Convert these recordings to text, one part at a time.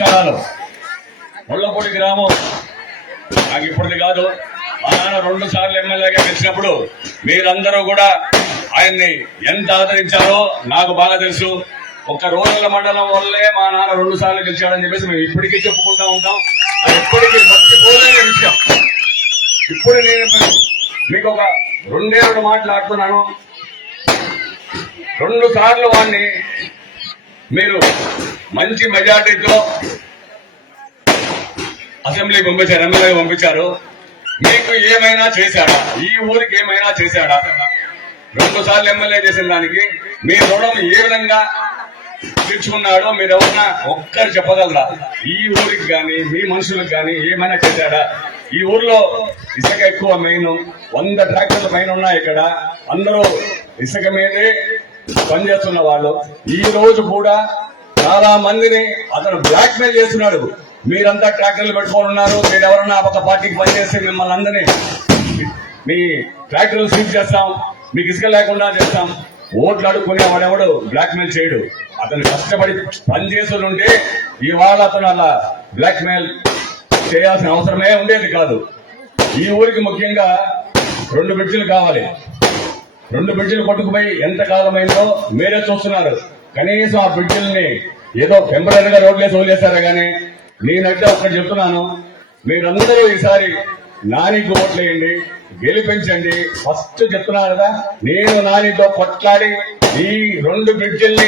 నమస్కారాలు. ముళ్ళపూడి గ్రామం. నాకు ఇప్పటిది కాదు. మా నాన్న రెండు సార్లు ఎమ్మెల్యేగా గెలిచినప్పుడు మీరందరూ కూడా ఆయన్ని ఎంత ఆదరించారో నాకు బాగా తెలుసు. ఒక రోజుల మండలం వల్లే మా నాన్న రెండు సార్లు గెలిచాడని చెప్పేసి మేము ఇప్పటికీ చెప్పుకుంటా ఉంటాం. ఇప్పటికీ ఎప్పటికీ మర్చిపోలేని విషయం. ఇప్పుడు నేను మీకు ఒక రెండే రెండు మాట్లాడుతున్నాను. రెండు సార్లు వాడిని మీరు మంచి మెజార్టీతో అసెంబ్లీకి పంపించారు ఎమ్మెల్యే పంపించారు. మీకు ఏమైనా చేశాడా? ఈ ఊరికి ఏమైనా చేశాడా? రెండు సార్లు ఎమ్మెల్యే చేసిన దానికి మీ రుణం ఏ విధంగా తీర్చుకున్నాడో మీరు ఎవరన్నా ఒక్కరు చెప్పగలరా? ఈ ఊరికి కానీ మీ మనుషులకు కానీ ఏమైనా చేశాడా? ఈ ఊర్లో ఇసుక ఎక్కువ మెయిన్ వంద ట్రాక్టర్ల పైన ఉన్నాయి ఇక్కడ. అందరూ ఇసుక మీదే పనిచేస్తున్న వాళ్ళు ఈ రోజు కూడా చాలా మందిని అతను బ్లాక్ మెయిల్ చేస్తున్నాడు. మీరంతా ట్రాక్టర్లు పెట్టుకొని ఉన్నారు మీరు ఎవరన్నా ఒక పార్టీకి పనిచేసి మిమ్మల్ని అందరినీ మీ ట్రాక్టర్లు సీజ్ చేస్తాం మీకు ఇసుక లేకుండా చేస్తాం. ఓట్లు అడుక్కునే వాడెవడు బ్లాక్ మెయిల్ చేయడు. అతను కష్టపడి పని ఉంటే ఇవాళ అతను అలా బ్లాక్ మెయిల్ చేయాల్సిన అవసరమే ఉండేది కాదు. ఈ ఊరికి ముఖ్యంగా రెండు బ్రిడ్జిలు కావాలి. రెండు బ్రిడ్జిలు కొట్టుకుపోయి ఎంత కాలమైందో మీరే చూస్తున్నారు. కనీసం ఆ బ్రిడ్జిల్ని ఏదో టెంపరీగా రోడ్లేసి వదిలేశారా గానీ నేనైతే ఒక్కటి చెప్తున్నాను. మీరందరూ ఈసారి నానికి ఓట్లేయండి గెలిపించండి. ఫస్ట్ చెప్తున్నారు కదా నేను నానితో కొట్లాడి ఈ రెండు బ్రిడ్జిల్ని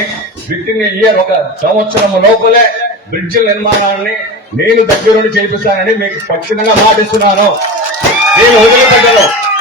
విత్ ఇన్ ఇయర్ ఒక సంవత్సరం లోపలే బ్రిడ్జిల నిర్మాణాన్ని నేను దగ్గరుండి చేపిస్తానని మీకు ఖచ్చితంగా మాటిస్తున్నాను. నేను వదిలిపెట్టను.